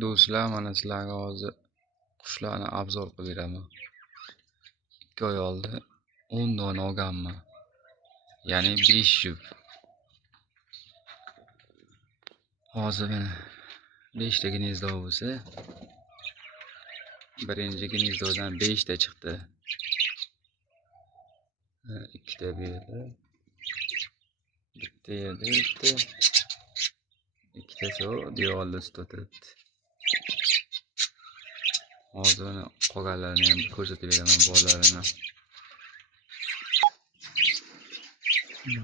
Do'stlar, mana sizlarga hozir qushlarni obzor qilib beraman. 2 oy oldi 10 dona olganman. Ya'ni 5 juft. Hozir mana 5 ta gnezdo bo'lsa, birinchi gnezdodan 5 ta chiqdi. 2 ta bu yerda, bitta yerda, bitta, 2 tasi devorda o'tiribdi. Hozir mana qolganlarini ham ko'rsatib beraman, bolalarini.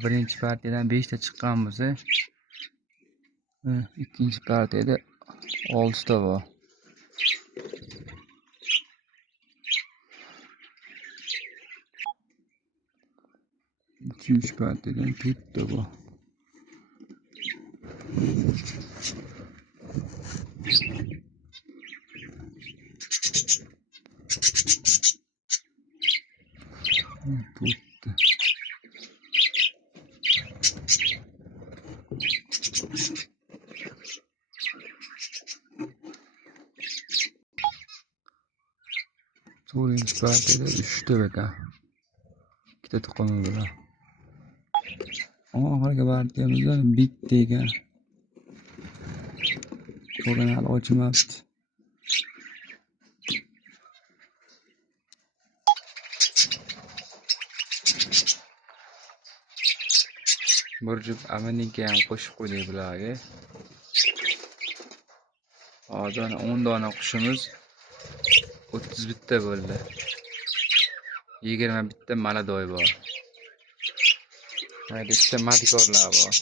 Birinchi partiyadan 5 ta chiqqan bo'lsa, ikkinchi partiyada 6 ta bor. Üçüncü partiden 4 ta bor. Tuttu. To'rtinchi partiyada 3 ta ekan. 2 ta tuxumi bor. Oxirgi partiyamizda bitta ekan. Qolgani hali ochmabdi. Bir juft aminika ham qo'shib qo'ydik bularga. Hozir 10 dona qushimiz 30 bitta bo'ldi. 20 bitta maladoy bor. Mana bitta madikorlar bor.